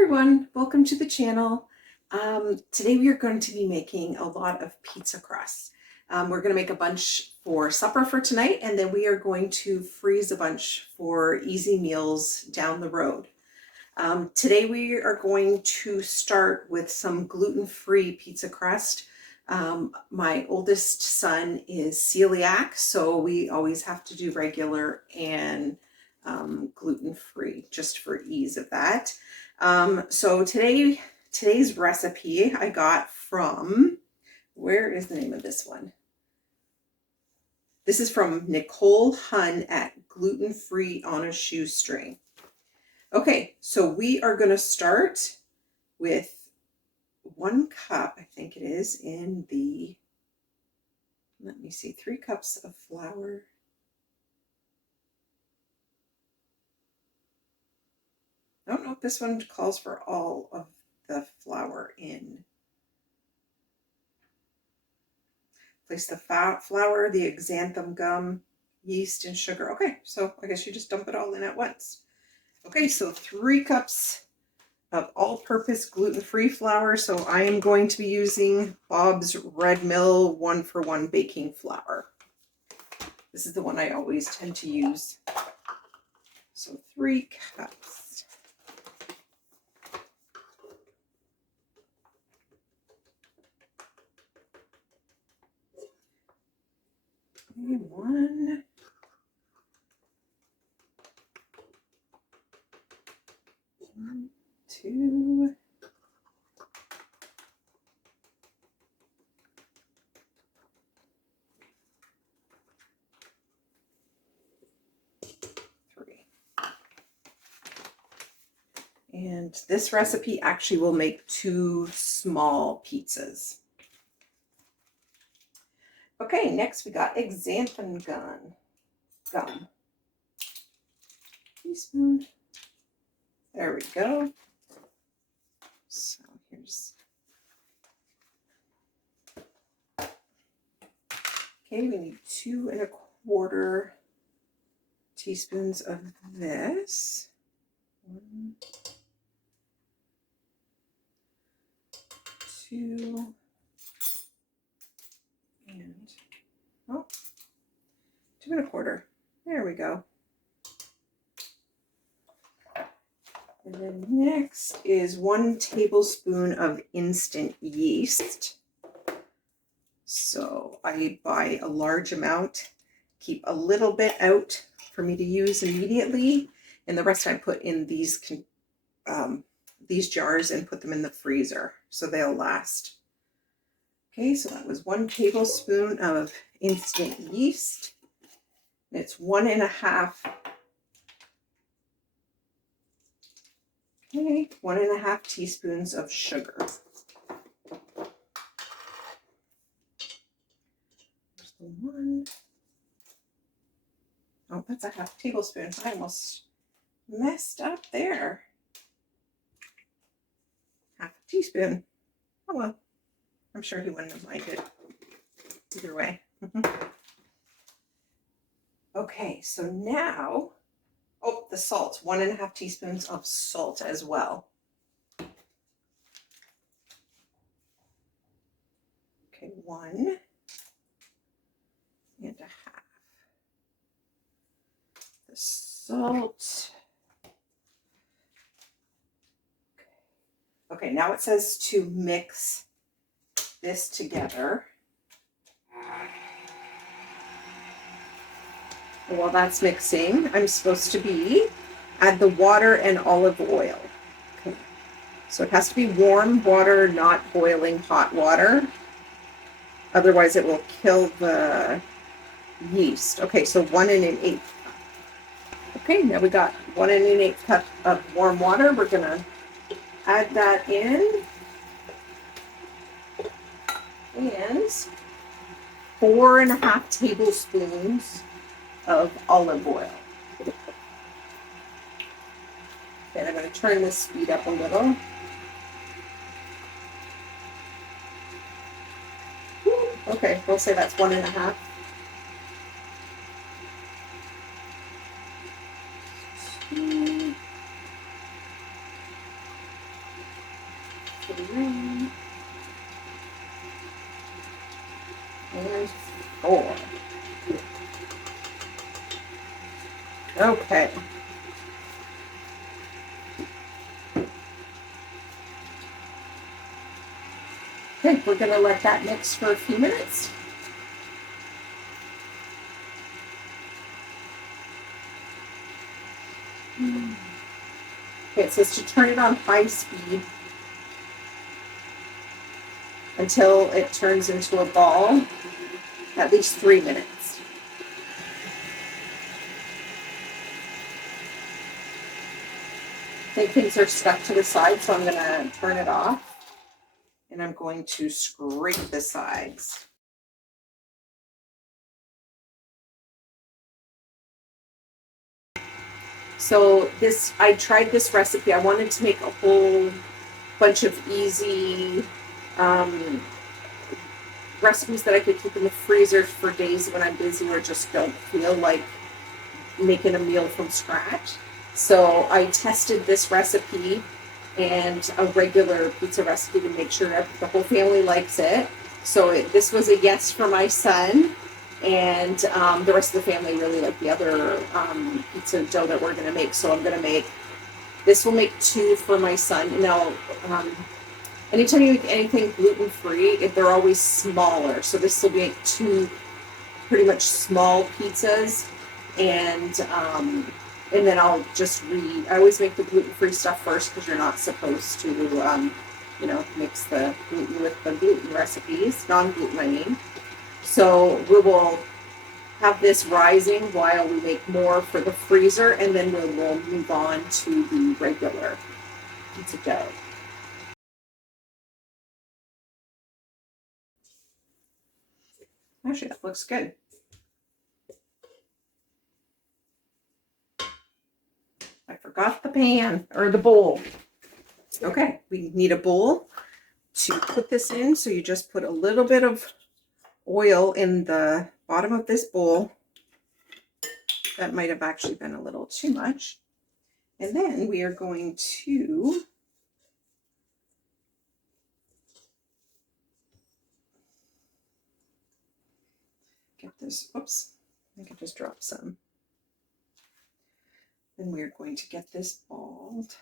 everyone, welcome to the channel. Today we are going to be making a lot of pizza crusts. We're going to make a bunch for supper for tonight, and then we are going to freeze a bunch for easy meals down the road. Today we are going to start with some gluten-free pizza crust. My oldest son is celiac, so we always have to do regular and gluten-free just for ease of that. So today's recipe I got from, where is the name of this one? This is from Nicole Hun at Gluten Free on a Shoestring. Okay, so we are going to start with 1 cup, I think it is, in the, let me see, 3 cups of flour. I don't know if this one calls for all of the flour in. Place the flour, the xanthan gum, yeast, and sugar. Okay, so I guess you just dump it all in at once. Okay, so 3 cups of all-purpose gluten-free flour. So I am going to be using Bob's Red Mill 1-for-1 baking flour. This is the one I always tend to use. So 3 cups. Okay, 1. 2. 3. And this recipe actually will make 2 small pizzas. Okay, next we got xanthan gum. Teaspoon. There we go. So here's. Okay, we need 2 1/4 teaspoons of this. 1, 2, and 2 1/4. There we go. And then next is 1 tablespoon of instant yeast. So I buy a large amount, keep a little bit out for me to use immediately, and the rest I put in these jars and put them in the freezer so they'll last. Okay, so that was 1 tablespoon of instant yeast. It's 1 1/2. Okay, 1 1/2 teaspoons of sugar. There's the 1. Oh, that's a 1/2 tablespoon. I almost messed up there. 1/2 teaspoon. Oh well, I'm sure he wouldn't have minded either way. Okay, so now, oh, the salt, 1 1/2 teaspoons of salt as well. Okay, 1 1/2. The salt. Okay, now it says to mix this together. While that's mixing, I'm supposed to add the water and olive oil. Okay. So it has to be warm water, not boiling hot water. Otherwise it will kill the yeast. Okay, so 1 1/8 cup. Okay, now we got 1 1/8 cup of warm water. We're gonna add that in. And 4 1/2 tablespoons of olive oil. And I'm going to turn this speed up a little. Okay, we'll say that's 1 1/2. 3 and 4. Okay. Okay, we're going to let that mix for a few minutes. Okay, it says to turn it on high speed until it turns into a ball, at least 3 minutes. I think things are stuck to the side, so I'm going to turn it off. And I'm going to scrape the sides. So I tried this recipe. I wanted to make a whole bunch of easy recipes that I could keep in the freezer for days when I'm busy or just don't feel like making a meal from scratch. So I tested this recipe and a regular pizza recipe to make sure the whole family likes it. So this was a yes for my son, and the rest of the family really like the other pizza dough that we're going to make. So I'm going to make, this will make 2 for my son. Now, anytime you make anything gluten-free, they're always smaller. So this will be 2 pretty much small pizzas, and then I'll just I always make the gluten-free stuff first because you're not supposed to, mix the gluten with the gluten recipes, non-gluten I mean. So we will have this rising while we make more for the freezer, and then we'll move on to the regular pizza dough. Actually, that looks good. I forgot the pan or the bowl. Okay, we need a bowl to put this in. So you just put a little bit of oil in the bottom of this bowl. That might have actually been a little too much. And then we are going to get this, oops, I think I just dropped some. Then we are going to get this balled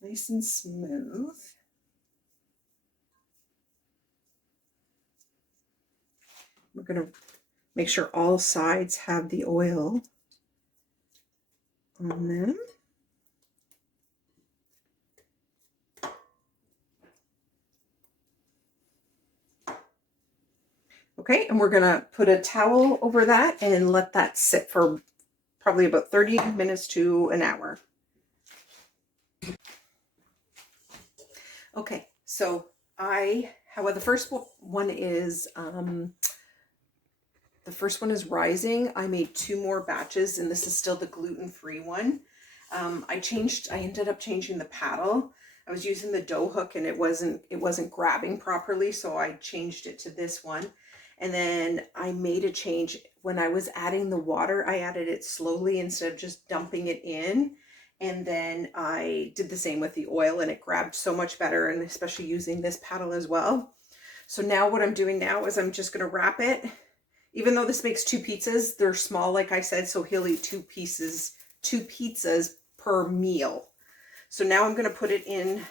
nice and smooth. We're going to make sure all sides have the oil on them. Okay, and we're going to put a towel over that and let that sit for probably about 30 minutes to an hour. Okay, so the first one is rising. I made 2 more batches, and this is still the gluten-free one. I ended up changing the paddle. I was using the dough hook and it wasn't grabbing properly, so I changed it to this one. And then I made a change when I was adding the water. I added it slowly instead of just dumping it in. And then I did the same with the oil, and it grabbed so much better, and especially using this paddle as well. So now what I'm doing now is I'm just going to wrap it. Even though this makes 2 pizzas, they're small, like I said, so he'll eat 2 pizzas per meal. So now I'm going to put it in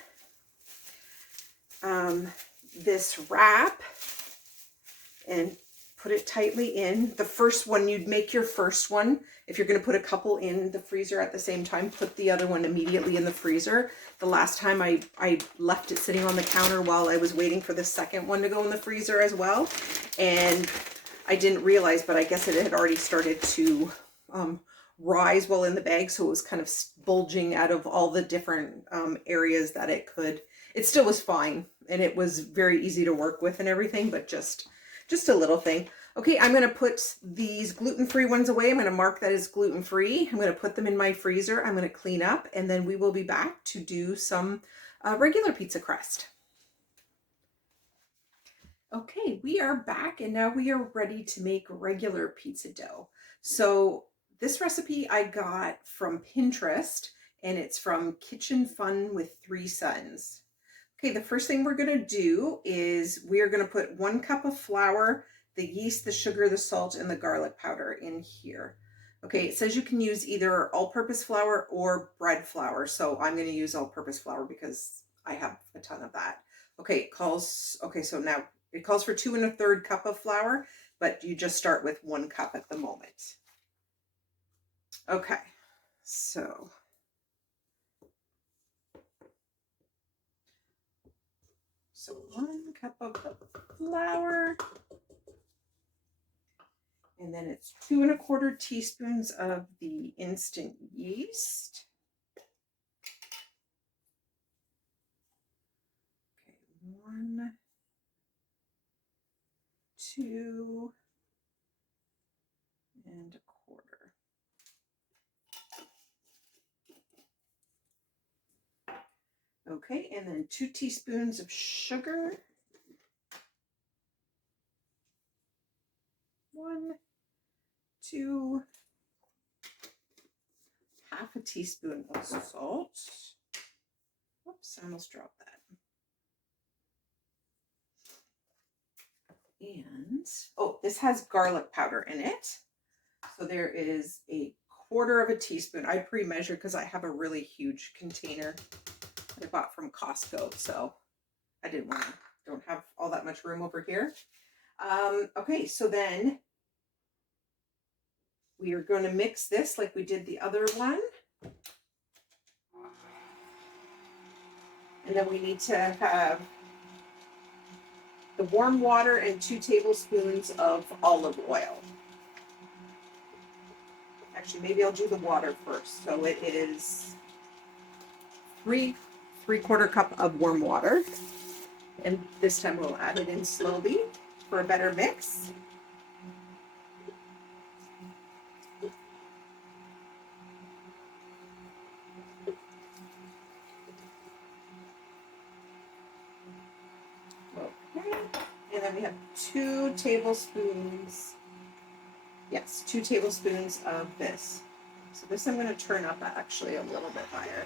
this wrap and put it tightly in. The first one, you'd make your first one. If you're going to put a couple in the freezer at the same time, put the other one immediately in the freezer. The last time I left it sitting on the counter while I was waiting for the second one to go in the freezer as well. And I didn't realize, but I guess it had already started to rise while in the bag. So it was kind of bulging out of all the different areas that it could. It still was fine, and it was very easy to work with and everything, but just a little thing. Okay, I'm going to put these gluten-free ones away. I'm going to mark that as gluten-free. I'm going to put them in my freezer. I'm going to clean up, and then we will be back to do some regular pizza crust. Okay, we are back, and now we are ready to make regular pizza dough. So this recipe I got from Pinterest, and it's from Kitchen Fun with Three Sons. Okay, the first thing we're gonna do is we are gonna put 1 cup of flour, the yeast, the sugar, the salt, and the garlic powder in here. Okay, it says you can use either all-purpose flour or bread flour, so I'm gonna use all-purpose flour because I have a ton of that. Okay, so now it calls for 2 1/3 cup of flour, but you just start with 1 cup at the moment. Okay, so 1 cup of the flour, and then it's 2 1/4 teaspoons of the instant yeast. Okay, 1, 2, and 1/4. Okay, and then 2 teaspoons of sugar. 1, 2, half a teaspoon of salt. Whoops, I almost dropped that. And, oh, this has garlic powder in it. So there is 1/4 teaspoon. I pre-measured because I have a really huge container that I bought from Costco. So I don't have all that much room over here. Okay, so then we are going to mix this like we did the other one. And then we need to have the warm water and 2 tablespoons of olive oil. Actually, maybe I'll do the water first. So it is 3/4 cup of warm water. And this time we'll add it in slowly for a better mix. Okay, and then we have 2 tablespoons. Yes, 2 tablespoons of this. So this I'm going to turn up actually a little bit higher.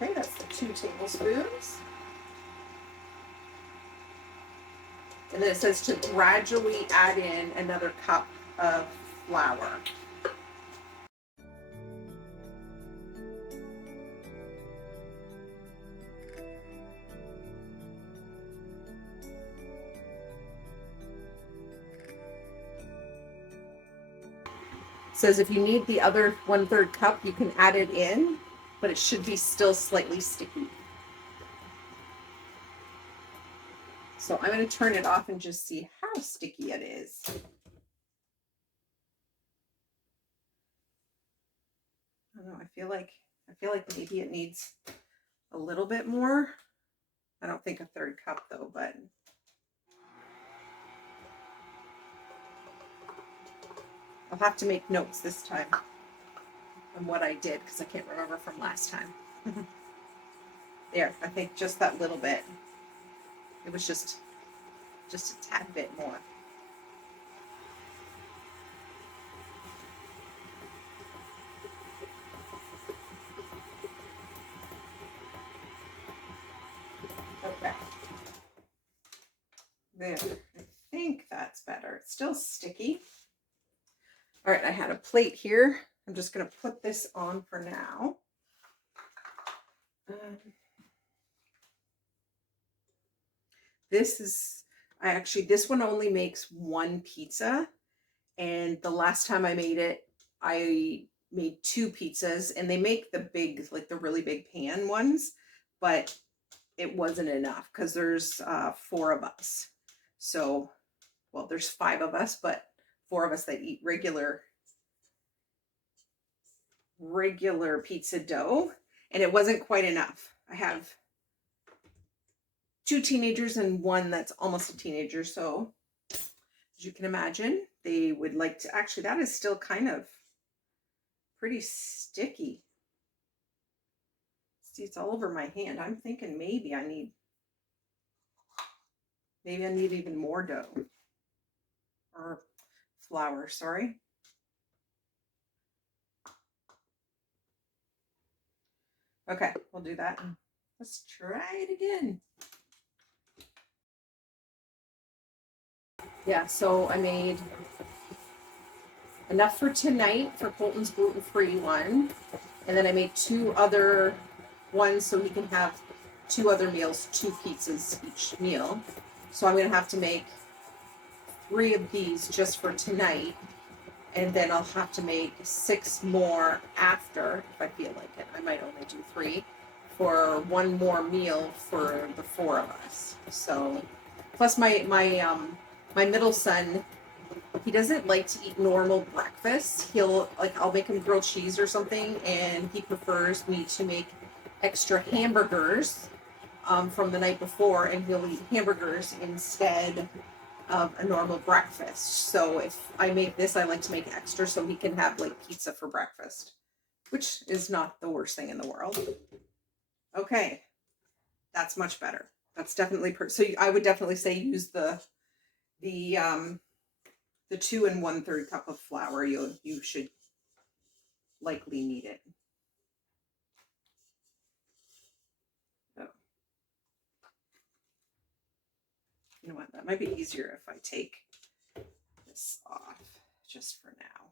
Okay, that's the 2 tablespoons. And then it says to gradually add in another cup of flour. It says if you need the other 1/3 cup, you can add it in, but it should be still slightly sticky. So I'm going to turn it off and just see how sticky it is. I don't know, I feel like maybe it needs a little bit more. I don't think 1/3 cup though, but I'll have to make notes this time on what I did because I can't remember from last time. There, I think just that little bit. It was just a tad bit more. Okay. There, I think that's better. It's still sticky. All right, I had a plate here. I'm just going to put this on for now. This one only makes 1 pizza. And the last time I made it, I made 2 pizzas, and they make the big, like the really big pan ones, but it wasn't enough because there's 4 of us. So, well, there's 5 of us, but 4 of us that eat regular pizza dough, and it wasn't quite enough. I have 2 teenagers and 1 that's almost a teenager, so as you can imagine, they would like to, actually that is still kind of pretty sticky. See, it's all over my hand. I'm thinking maybe I need even more dough or flour, sorry. Okay, we'll do that. Let's try it again. Yeah, so I made enough for tonight for Colton's gluten-free one. And then I made 2 other ones so he can have 2 other meals, 2 pizzas each meal. So I'm going to have to make 3 of these just for tonight. And then I'll have to make 6 more after if I feel like it. I might only do 3 for 1 more meal for the 4 of us. So plus my middle son, he doesn't like to eat normal breakfast. I'll make him grilled cheese or something, and he prefers me to make extra hamburgers from the night before, and he'll eat hamburgers instead of a normal breakfast. So if I make this, I like to make extra so he can have like pizza for breakfast, which is not the worst thing in the world. Okay, that's much better. That's definitely so I would definitely say use the 2 1/3 cup of flour. You should likely need it. So, you know what? That might be easier if I take this off just for now.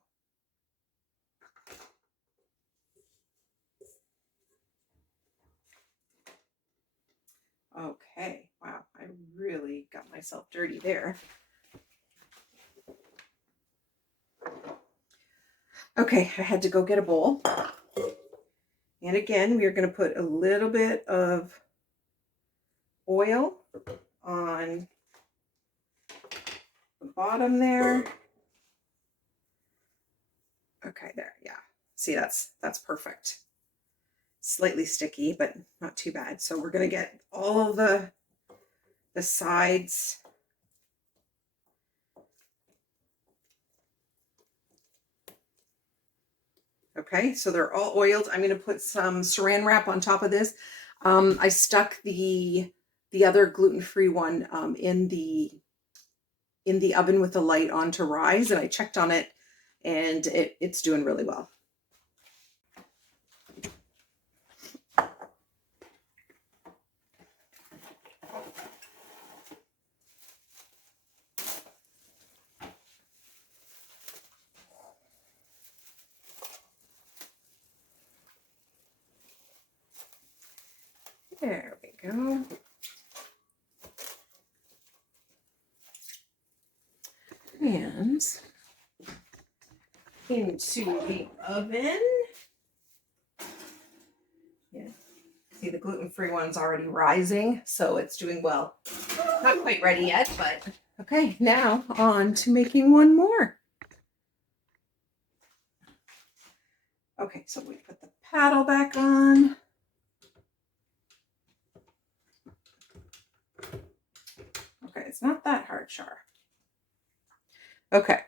Okay, wow, I really got myself dirty there. Okay, I had to go get a bowl. And again, we are going to put a little bit of oil on the bottom there. Okay, there, yeah. See, that's perfect. Slightly sticky, but not too bad. So we're going to get all the sides okay, so they're all oiled. I'm going to put some saran wrap on top of this. I stuck the other gluten-free one in the oven with the light on to rise, and I checked on it, and it's doing really well. There we go. And into the oven. Yeah. See, the gluten-free one's already rising, so it's doing well. Not quite ready yet, but okay, now on to making one more. Okay, so we put the paddle back on. Okay, it's not that hard, Char. Okay.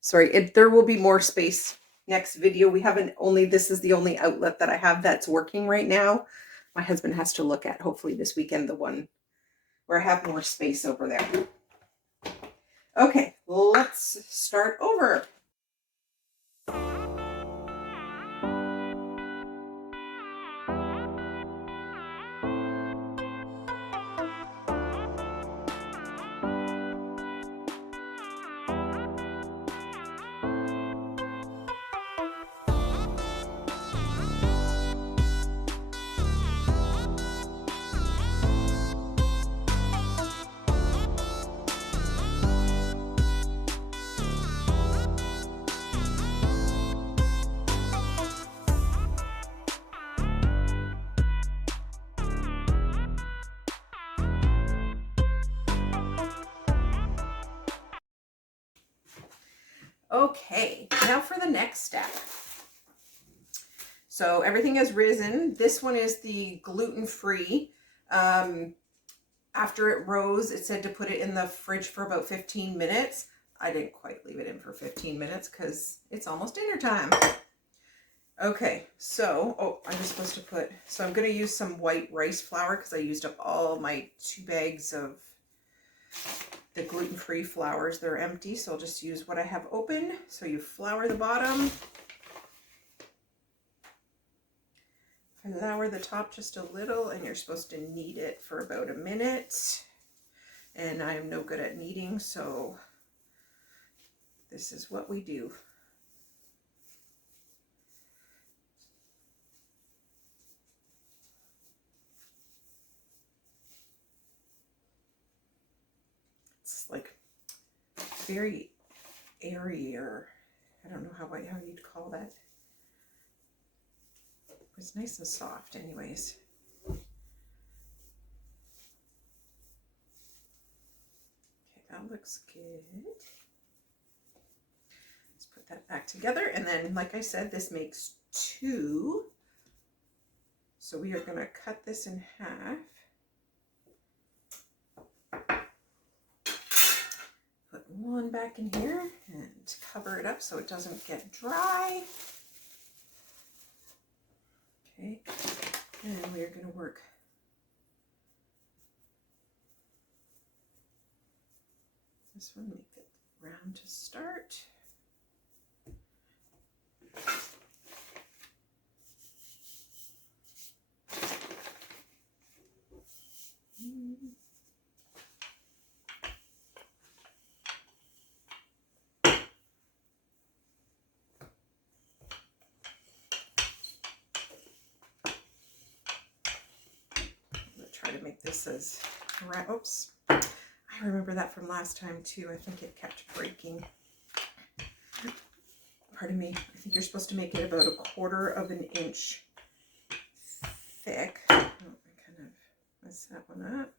Sorry, there will be more space next video. This is the only outlet that I have that's working right now. My husband has to look at, hopefully this weekend, the one where I have more space over there. Okay, let's start over. Okay, now for the next step. So everything has risen. This one is the gluten-free. After it rose, it said to put it in the fridge for about 15 minutes. I didn't quite leave it in for 15 minutes because it's almost dinner time. Okay, so, oh, I'm just supposed to put, so I'm going to use some white rice flour because I used up all my 2 bags of the gluten-free flours. They're empty, so I'll just use what I have open. So you flour the bottom, flour the top just a little, and you're supposed to knead it for about a minute. And I'm no good at kneading, so this is what we do. It's like very airy, or I don't know how you'd call that. It's nice and soft anyways. Okay, that looks good. Let's put that back together, and then like I said, this makes 2. So we are going to cut this in half. Put 1 back in here and cover it up so it doesn't get dry. Okay, and we are going to work this one, make it round to start. Try to make this as oops, I remember that from last time too. I think it kept breaking. Pardon me. I think you're supposed to make it about 1/4 of an inch thick. Oh, I kind of messed that one up.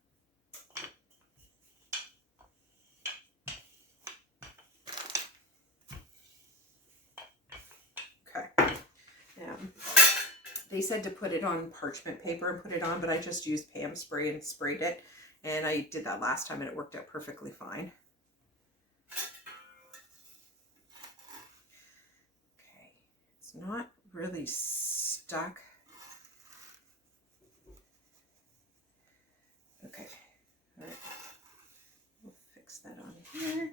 Okay. Now, they said to put it on parchment paper and put it on, but I just used Pam spray and sprayed it. And I did that last time and it worked out perfectly fine. Okay, it's not really stuck. Okay, all right, we'll fix that on here.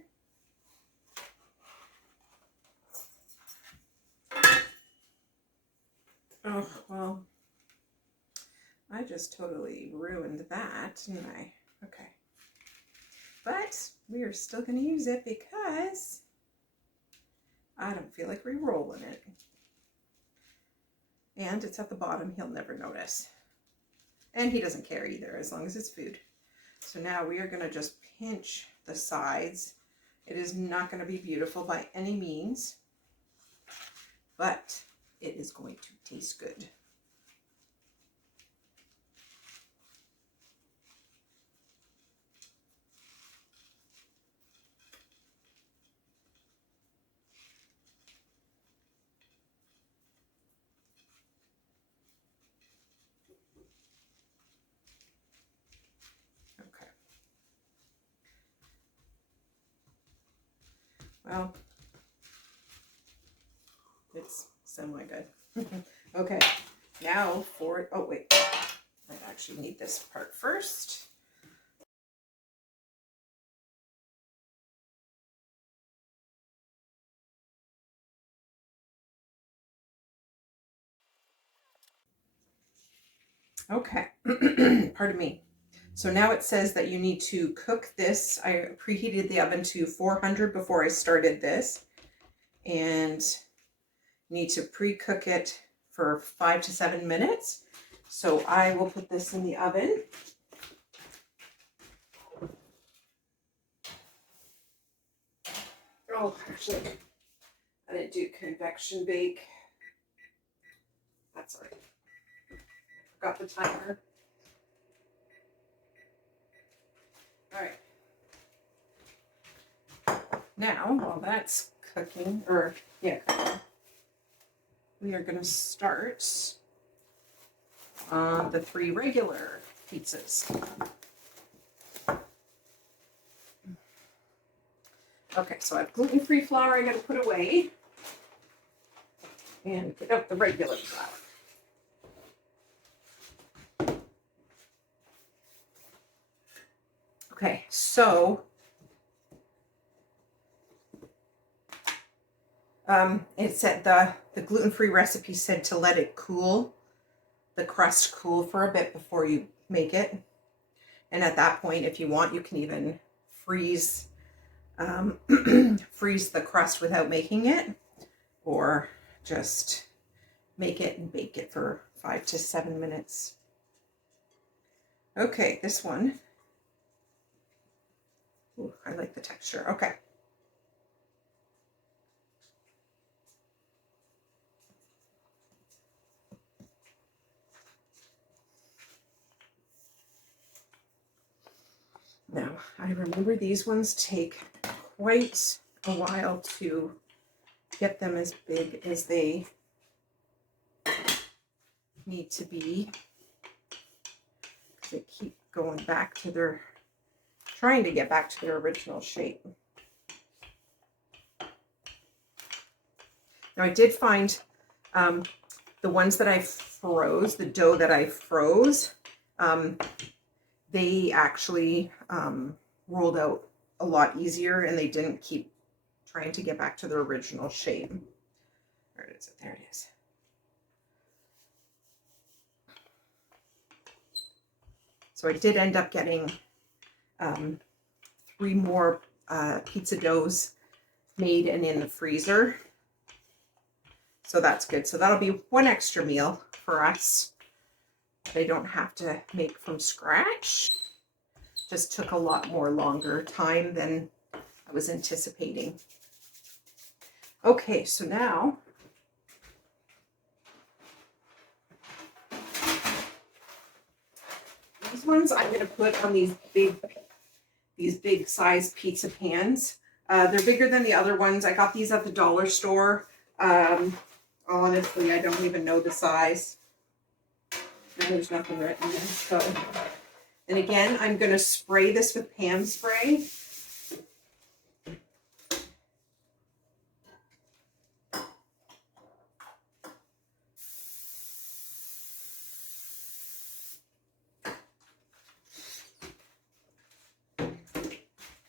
Oh, well, I just totally ruined that, didn't I? Okay. But we are still going to use it because I don't feel like re-rolling it. And it's at the bottom. He'll never notice. And he doesn't care either, as long as it's food. So now we are going to just pinch the sides. It is not going to be beautiful by any means, but it is going to taste good. Okay. Well, it's semi-good. Okay, now for, oh wait, I actually need this part first. Okay, pardon me. So now it says that you need to cook this. I preheated the oven to 400 before I started this, and need to pre-cook it for 5 to 7 minutes. So I will put this in the oven. Oh, actually, I didn't do convection bake. That's all right. Forgot the timer. All right. Now, while that's cooking, or yeah, we are going to start on the 3 regular pizzas. Okay, so I have gluten-free flour I got to put away. and get out the regular flour. Okay, so it said the gluten-free recipe said to let it cool, the crust cool for a bit before you make it. And at that point, if you want, you can even freeze freeze the crust without making it, or just make it and bake it for 5 to 7 minutes. Okay, this one. Ooh, I like the texture. Okay. Now, I remember these ones take quite a while to get them as big as they need to be. They keep going back to their, trying to get back to their original shape. Now, I did find the ones that I froze, the dough that I froze, they actually rolled out a lot easier, and they didn't keep trying to get back to their original shape. Where is it? There it is. So I did end up getting 3 more pizza doughs made and in the freezer. So that's good. So that'll be 1 extra meal for us. They don't have to make from scratch. Just took a lot more longer time than I was anticipating. Okay, so now these ones I'm going to put on these big size pizza pans. They're bigger than the other ones. I got these at the dollar store. Honestly, I don't even know the size. And there's nothing written there. So, and again, I'm going to spray this with Pam spray.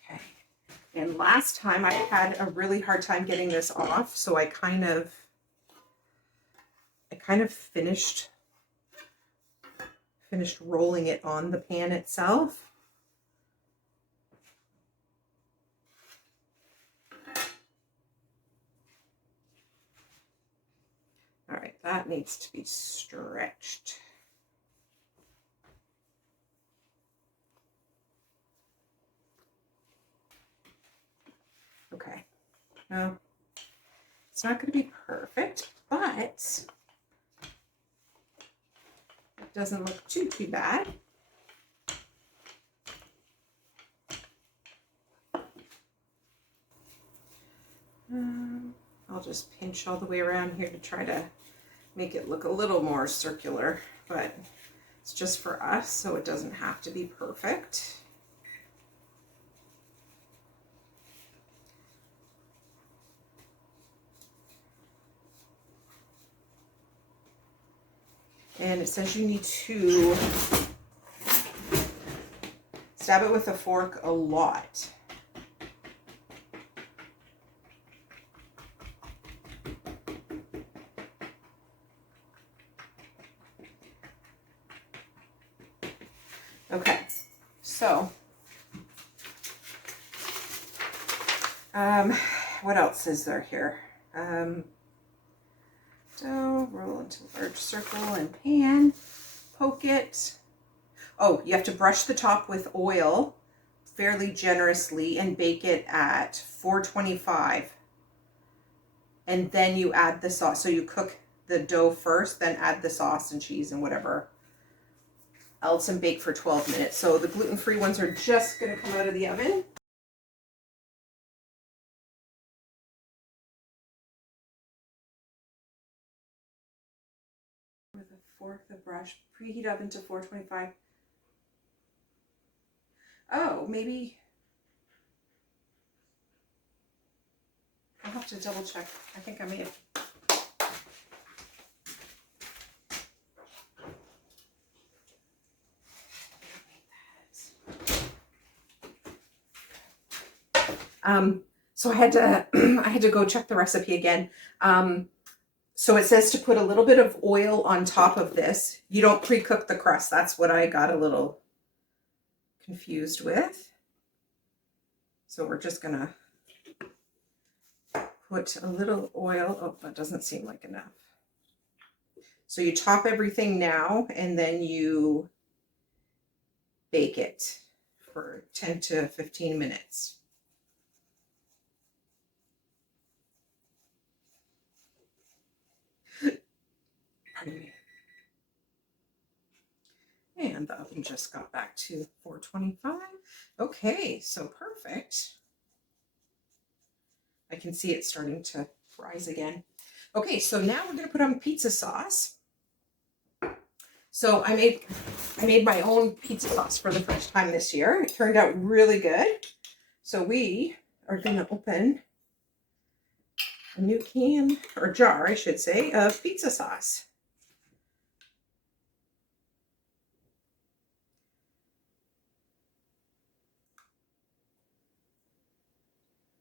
Okay. And last time I had a really hard time getting this off, so I kind of finished rolling it on the pan itself. All right, that needs to be stretched. Okay, now it's not going to be perfect, but it doesn't look too bad. I'll just pinch all the way around here to try to make it look a little more circular, but it's just for us, so it doesn't have to be perfect. And it says you need to stab it with a fork a lot. Okay, so what else is there here? Dough, roll into a large circle and pan, poke it. Oh, you have to brush the top with oil fairly generously and bake it at 425. And then you add the sauce. So you cook the dough first, then add the sauce and cheese and whatever else and bake for 12 minutes. So the gluten-free ones are just going to come out of the oven. With a fork, the brush, preheat oven to 425. Oh, maybe I'll have to double check. I think I may have. So I had to I had to go check the recipe again. So it says to put a little bit of oil on top of this. You don't pre-cook the crust. That's what I got a little confused with. So we're just gonna put a little oil. Oh, that doesn't seem like enough. So you top everything now and then you bake it for 10 to 15 minutes. Pardon me. And the oven just got back to 425. Okay, so perfect. I can see it starting to rise again. Okay, so now we're gonna put on pizza sauce. So I made my own pizza sauce for the first time this year. It turned out really good. So we are gonna open a new can, or jar, I should say, of pizza sauce.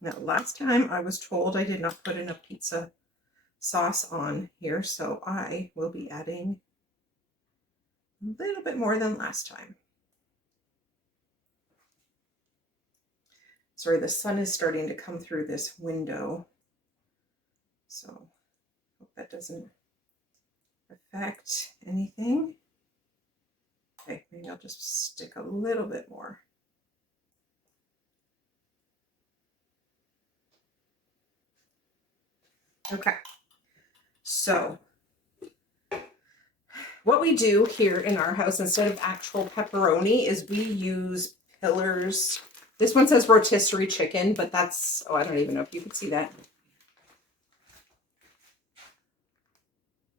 Now, last time I was told I did not put enough pizza sauce on here, so I will be adding a little bit more than last time. Sorry, the sun is starting to come through this window, so hope that doesn't affect anything. Okay, maybe I'll just stick a little bit more. Okay, so what we do here in our house, instead of actual pepperoni, is we use pillars. This one says rotisserie chicken, but that's, oh, I don't even know if you can see that.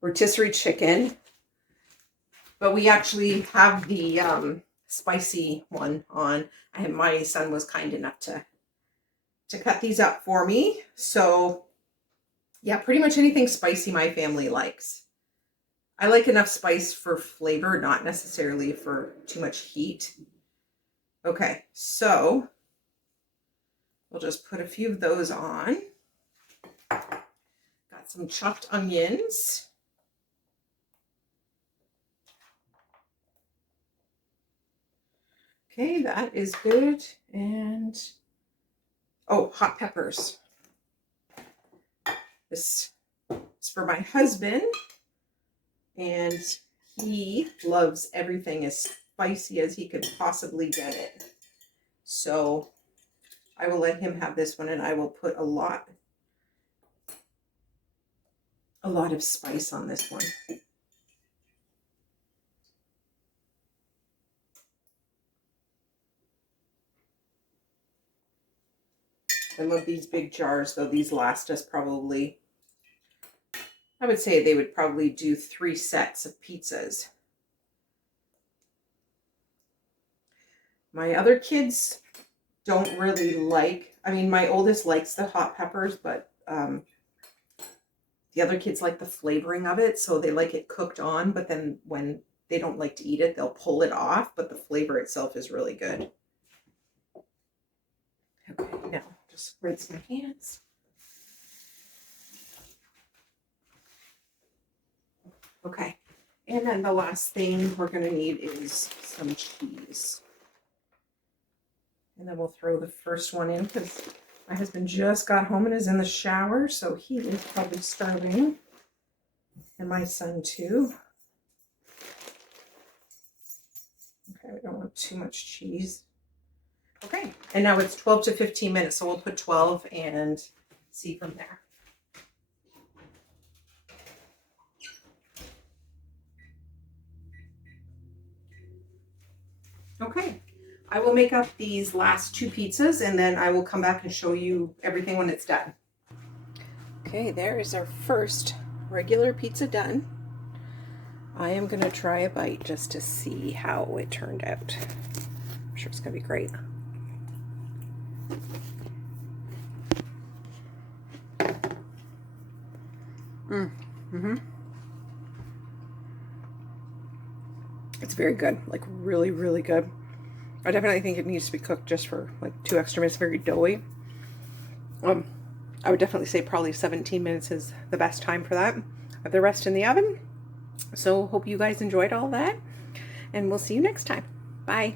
Rotisserie chicken. But we actually have the spicy one on. My son was kind enough to cut these up for me. So yeah, pretty much anything spicy my family likes. I like enough spice for flavor, not necessarily for too much heat. Okay, so we'll just put a few of those on. Got some chopped onions. Okay, that is good. And, oh, hot peppers. This is for my husband, and he loves everything as spicy as he could possibly get it. So I will let him have this one, and I will put a lot of spice on this one. I love these big jars, though. These last us probably, I would say they would probably do 3 sets of pizzas. My other kids don't really like, I mean, my oldest likes the hot peppers, but the other kids like the flavoring of it, so they like it cooked on, but then when they don't like to eat it, they'll pull it off, but the flavor itself is really good. Okay, now just rinse my hands. Okay, and then the last thing we're going to need is some cheese. And then we'll throw the first one in because my husband just got home and is in the shower, so he is probably starving. And my son too. Okay, we don't want too much cheese. Okay, and now it's 12 to 15 minutes, so we'll put 12 and see from there. Okay, I will make up these last 2 pizzas and then I will come back and show you everything when it's done. Okay, there is our first regular pizza done. I am going to try a bite just to see how it turned out. I'm sure it's going to be great. It's very good, like really good. I definitely think it needs to be cooked just for like 2 extra minutes. Very doughy. I would definitely say probably 17 minutes is the best time for that. Have the rest in the oven. So hope you guys enjoyed all that, and we'll see you next time. Bye.